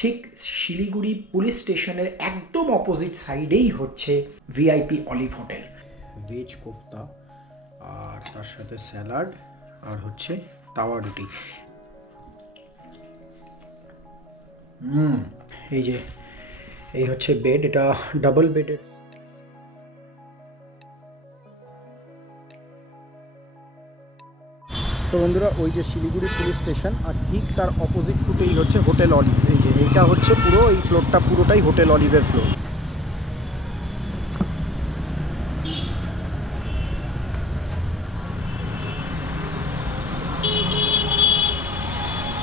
ঠিক শিলিগুড়ি পুলিশ স্টেশনের একদম অপোজিট সাইডেই হচ্ছে VIP Olive hotel. Veg kofta আর তার সাথে স্যালাড আর হচ্ছে তাওয়া রুটি। এই হচ্ছে বেড, এটা ডাবল বেডের। তো বন্ধুরা, ওই যে শিলিগুড়ি পুলিশ স্টেশন আর ঠিক তার অপোজিট ফুটেই হচ্ছে হোটেল অলিভ। এই যে এইটা হচ্ছে পুরো এই ফ্লোরটা পুরোটাই হোটেল অলিভের ফ্লোর।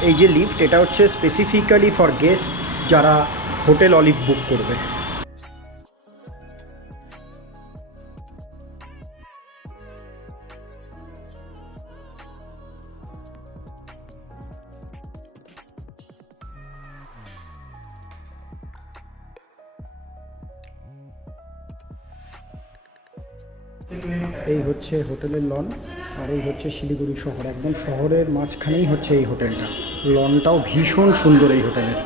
এই যে লিফট, এটা হচ্ছে স্পেসিফিক্যালি ফর গেস্টস যারা হোটেল অলিভ বুক করবে। এই হচ্ছে হোটেলের লন আর এই হচ্ছে শিলিগুড়ি শহর, একদম শহরের মাঝখানেই হচ্ছে এই হোটেলটা। লনটাও ভীষণ সুন্দর এই হোটেলের।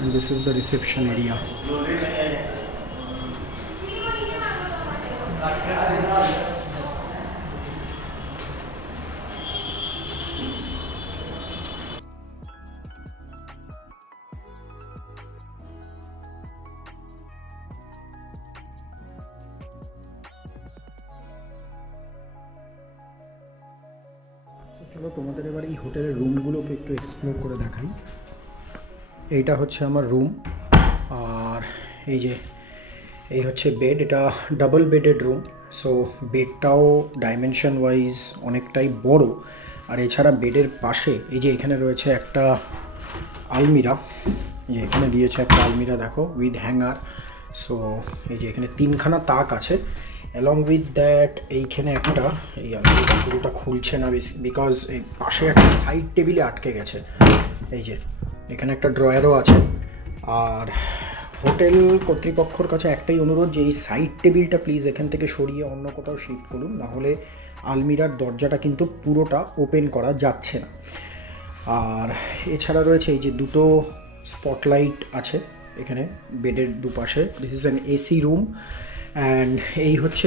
And this is the reception area. চলো তোমাদের এবার এই হোটেলের রুমগুলোকে একটু এক্সপ্লোর করে দেখাই। এইটা হচ্ছে আমার রুম আর এই হচ্ছে বেড, এটা ডাবল বেডেড রুম। সো বেডটাও ডাইমেনশন ওয়াইজ অনেকটাই বড়। আর এছাড়া বেডের পাশে এই যে এখানে রয়েছে একটা আলমিরা, যে এখানে দিয়েছে একটা আলমিরা দেখো উইথ হ্যাঙ্গার। সো এই যে এখানে 3খানা তাক আছে। অ্যালং উইথ দ্যাট এইখানে একটা, এই আলমিরাটা পুরোটা খুলছে না বিকজ এই পাশে একটা সাইড টেবিলে আটকে গেছে। এই যে এখানে একটা ড্রয়ারও আছে। আর হোটেল কর্তৃপক্ষর কাছে একটাই অনুরোধ যে এই সাইড টেবিলটা প্লিজ এখান থেকে সরিয়ে অন্য কোথাও শিফট করুন, নাহলে আলমিরার দরজাটা কিন্তু পুরোটা ওপেন করা যাচ্ছে না। আর এছাড়া রয়েছে এই যে দুটো স্পটলাইট আছে এখানে বেডের দুপাশে। This is an AC room. And এই হচ্ছে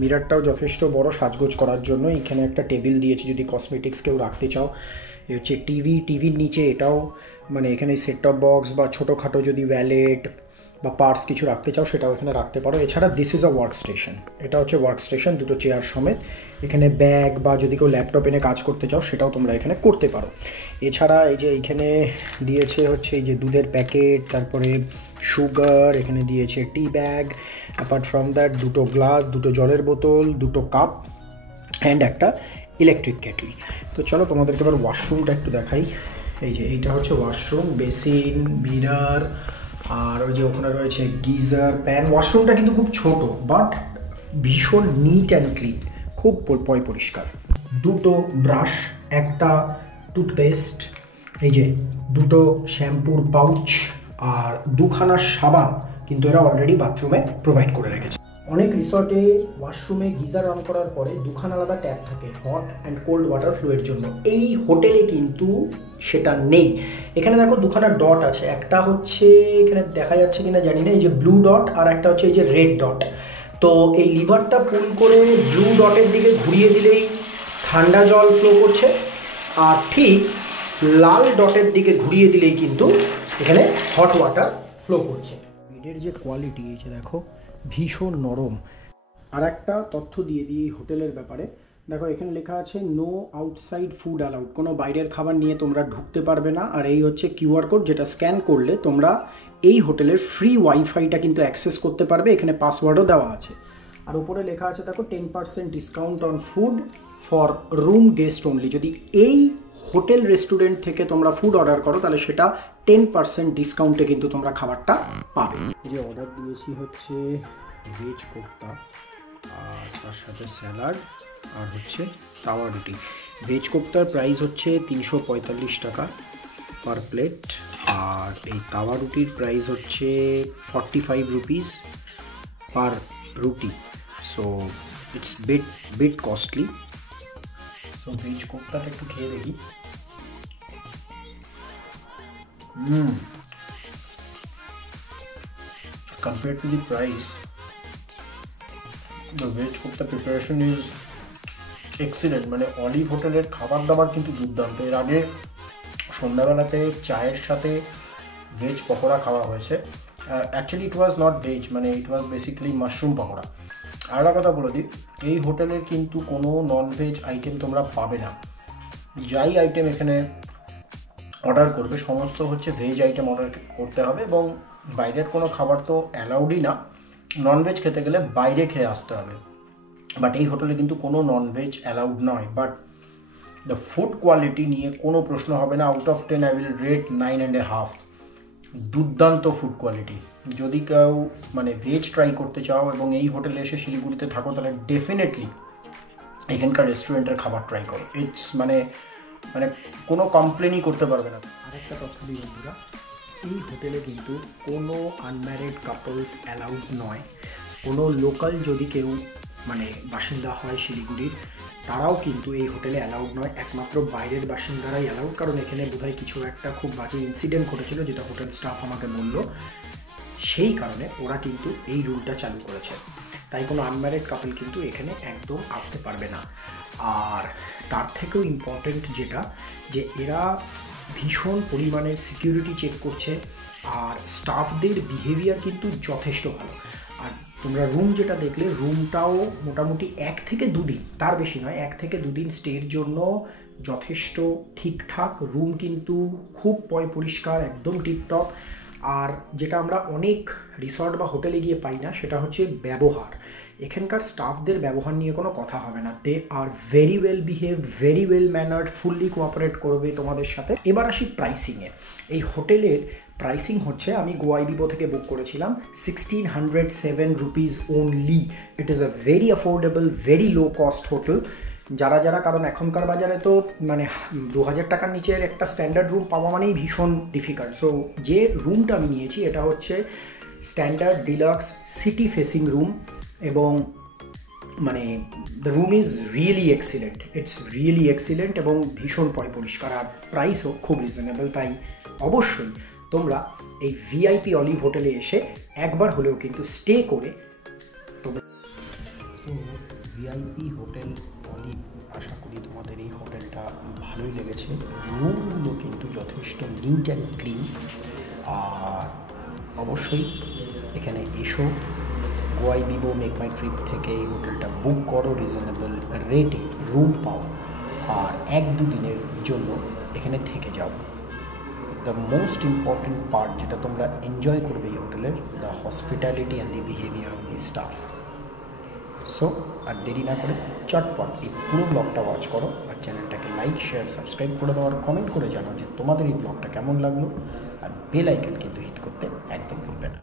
মিরারটাও যথেষ্ট বড় সাজগোজ করার জন্য। এখানে একটা টেবিল দিয়েছে যদি কসমেটিক্স কেউ রাখতে চাও। এই হচ্ছে টিভির নিচে এটাও, মানে এখানে সেট টপ বক্স বা ছোটোখাটো যদি ওয়ালেট বা পার্স কিছু রাখতে চাও সেটাও এখানে রাখতে পারো। এছাড়া this is a work station, এটা হচ্ছে ওয়ার্ক স্টেশন, দুটো চেয়ার সমেত। এখানে ব্যাগ বা যদি কেউ ল্যাপটপ এনে কাজ করতে চাও সেটাও তোমরা এখানে করতে পারো। এছাড়া এই যে এইখানে দিয়েছে হচ্ছে এই যে দুধের প্যাকেট, তারপরে সুগার, এখানে দিয়েছে টি ব্যাগ। অ্যাপার্ট ফ্রম দ্যাট দুটো গ্লাস, দুটো জলের বোতল, দুটো কাপ অ্যান্ড একটা ইলেকট্রিক কেটলি। তো চলো তোমাদেরকে এবার ওয়াশরুমটা একটু দেখাই। এই যে এইটা হচ্ছে ওয়াশরুম, বেসিন, মিরর আর ওই যে ওখানে রয়েছে গিজার, প্যান। ওয়াশরুমটা কিন্তু খুব ছোট বাট ভীষণ নিট অ্যান্ড ক্লিন, খুব পরিষ্কার। দুটো ব্রাশ, একটা টুথপেস্ট, এই যে দুটো শ্যাম্পুর পাউচ আর 2খানা সাবান কিন্তু এরা অলরেডি বাথরুমে প্রোভাইড করে রেখেছে। অনেক রিসর্টে ওয়াশরুমে গিজার অন করার পরে 2খানা আলাদা ট্যাপ থাকে হট অ্যান্ড কোল্ড ওয়াটার ফ্লোয়ের জন্য। এই হোটেলে কিন্তু সেটা নেই। এখানে দেখো 2খানা ডট আছে, একটা হচ্ছে এখানে দেখা যাচ্ছে কিনা জানি না, এই যে ব্লু ডট, আর একটা হচ্ছে এই যে রেড ডট। তো এই লিভারটা পুল করে ব্লু ডটের দিকে ঘুরিয়ে দিলেই ঠান্ডা জল ফ্লো করছে, আর ঠিক লাল ডটের দিকে ঘুরিয়ে দিলেই কিন্তু এখানে হট ওয়াটার ফ্লো করছে। বেডের যে কোয়ালিটি এই যে দেখো ভীষণ নরম। আর একটা তথ্য দিয়ে দিই হোটেলের ব্যাপারে, দেখো এখানে লেখা আছে নো আউটসাইড ফুড অ্যালাউড, কোনো বাইরের খাবার নিয়ে তোমরা ঢুকতে পারবে না। আর এই হচ্ছে কিউআর কোড, যেটা স্ক্যান করলে তোমরা এই হোটেলের ফ্রি ওয়াইফাইটা কিন্তু অ্যাক্সেস করতে পারবে। এখানে পাসওয়ার্ডও দেওয়া আছে। আর উপরে লেখা আছে দেখো 10% discount on food for room guest only. যদি এই হোটেল রেস্টুরেন্ট থেকে তোমরা ফুড অর্ডার করো তাহলে সেটা 10% ডিসকাউন্টে কিন্তু তোমরা খাবারটা পাবে। এই যে অর্ডার দিয়েছি হচ্ছে ভেজ কোফতা আর তার সাথে স্যালাড আর হচ্ছে তাওয়া রুটি। ভেজ কোফতার প্রাইস হচ্ছে 345 টাকা পার প্লেট, আর এই তাওয়া রুটির প্রাইস হচ্ছে 45 rupees per roti. So it's bit costly. So veg কোফতাটা একটু খেয়ে দেখি। Compared to the price, the veg kofta preparation is excellent. মানে অলিভ হোটেলের খাবার দাবার কিন্তু দুর্দান্ত। এর আগে সন্ধ্যাবেলাতে চায়ের সাথে ভেজ পকোড়া খাওয়া হয়েছে। Actually it was not veg, মানে ইট ওয়াজ বেসিক্যালি মাশরুম পকোড়া। আর একটা কথা বলে দিই, এই হোটেলের কিন্তু কোনো নন ভেজ আইটেম তোমরা পাবে না। যাই আইটেম এখানে অর্ডার করবে সমস্ত হচ্ছে ভেজ আইটেম অর্ডার করতে হবে, এবং বাইরের কোনো খাবার তো অ্যালাউডই না। ননভেজ খেতে গেলে বাইরে খেয়ে আসতে হবে, বাট এই হোটেলে কিন্তু কোনো ননভেজ অ্যালাউড নয়। বাট দ্য ফুড কোয়ালিটি নিয়ে কোনো প্রশ্ন হবে না। Out of 10 I will rate 9.5। দুর্দান্ত ফুড কোয়ালিটি। যদি কেউ মানে ভেজ ট্রাই করতে চাও এবং এই হোটেলে এসে শিলিগুড়িতে থাকো, তাহলে ডেফিনেটলি এখানকার রেস্টুরেন্টের খাবার ট্রাই করো। ইটস মানে মানে কোনো কমপ্লেনই করতে পারবে না। আরেকটা কথা দিই বন্ধুরা, এই হোটেলে কিন্তু কোনো আনম্যারিড কাপলস অ্যালাউড নয়। কোনো লোকাল যদি কেউ মানে বাসিন্দা হয় শিলিগুড়ির, তারাও কিন্তু এই হোটেলে অ্যালাউড নয়। একমাত্র বাইরের বাসিন্দারাই অ্যালাউড, কারণ এখানে বোধহয় কিছু একটা খুব বাজে ইনসিডেন্ট ঘটেছিল, যেটা হোটেল স্টাফ আমাকে বলল। সেই কারণে ওরা কিন্তু এই রুলটা চালু করেছে। তাই কোনো আনম্যারিড কাপল কিন্তু এখানে একদম আসতে পারবে না। আর তার থেকেও ইম্পর্টেন্ট যেটা, যে এরা ভীষণ পরিমাণের সিকিউরিটি চেক করছে, আর স্টাফদের বিহেভিয়ার কিন্তু যথেষ্ট ভালো। আর তোমরা রুম যেটা দেখলে, রুমটাও মোটামুটি 1 থেকে 2 দিন, তার বেশি নয়, 1 থেকে 2 দিন স্টের জন্য যথেষ্ট ঠিকঠাক। রুম কিন্তু খুব পরিষ্কার, একদম টিপটপ। আর যেটা আমরা অনেক রিসর্ট বা হোটেলে গিয়ে পাই না, সেটা হচ্ছে ব্যবহার। এখানকার স্টাফদের ব্যবহার নিয়ে কোনো কথা হবে না। They are very well behaved, very well mannered, fully cooperate করবে তোমাদের সাথে। এবার আসি প্রাইসিংয়ে। এই হোটেলের প্রাইসিং হচ্ছে, আমি গোয়াইবিবো থেকে বুক করেছিলাম, 1607 rupees only. It is a very affordable, very low cost hotel. যারা কারণ এখনকার বাজারে তো মানে 2000 টাকার নিচের একটা স্ট্যান্ডার্ড রুম পাওয়া মানেই ভীষণ ডিফিকাল্ট। সো যে রুমটা আমি নিয়েছি, এটা হচ্ছে standard deluxe city facing room, এবং মানে the room is really excellent. It's really excellent এবং ভীষণ পরিষ্কার, আর প্রাইসও খুব রিজনেবল। তাই অবশ্যই তোমরা এই ভিআইপি অলিভ হোটেলে এসে একবার হলেও কিন্তু স্টে করে তোমরা। সো ভিআইপি হোটেল অলিভ, আশা করি তোমাদের এই হোটেলটা ভালোই লেগেছে। রুমগুলো কিন্তু যথেষ্ট নিট অ্যান্ড ক্লিন। আর অবশ্যই এখানে এসো, গোয়াইবিবো মেক মাই ট্রিপ থেকে এই হোটেলটা বুক করো, রিজনেবল রেটে রুম পাও, আর 1-2 দিনের জন্য এখানে থেকে যাও। দ্য মোস্ট ইম্পর্টেন্ট পার্ট যেটা তোমরা এনজয় করবে এই হোটেলের, the hospitality and the behaviour of the staff. So আর দেরি না করে চটপট এই পুরো ব্লগটা ওয়াচ করো, আর চ্যানেলটাকে লাইক, শেয়ার, সাবস্ক্রাইব করে দাও, আর কমেন্ট করে জানাও যে তোমাদের এই ব্লগটা কেমন লাগলো। আর বেল আইকন কিন্তু হিট করতে একদম ভুলবে না।